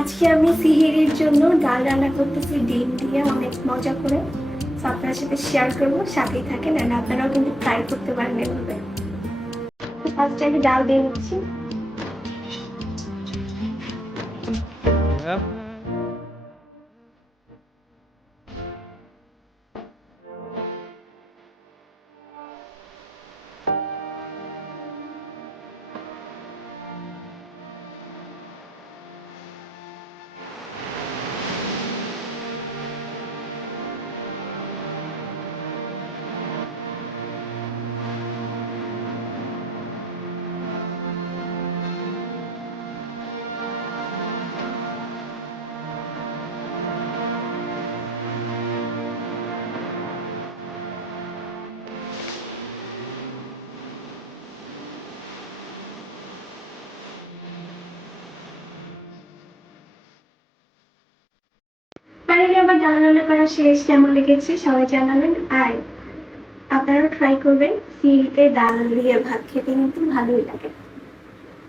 আজকে আমি সিহিরির জন্য ডাল রান্না করতেছি ডিম দিয়ে অনেক মজা করে। তো আপনার সাথে শেয়ার করবো, সাথেই থাকেন। আর আপনারাও কিন্তু ট্রাই করতে পারেন এভাবে। ফার্স্টে আমি ডাল দিয়ে দিচ্ছি। Yeah. ফাইনালি আমার ডাল রান্না করা শেষ। কেমন লেগেছে সবাই জানাবেন। আর আপনারাও ট্রাই করবেন, সিহিরিতে ডাল দিয়ে ভাত খেতে কিন্তু ভালোই লাগে।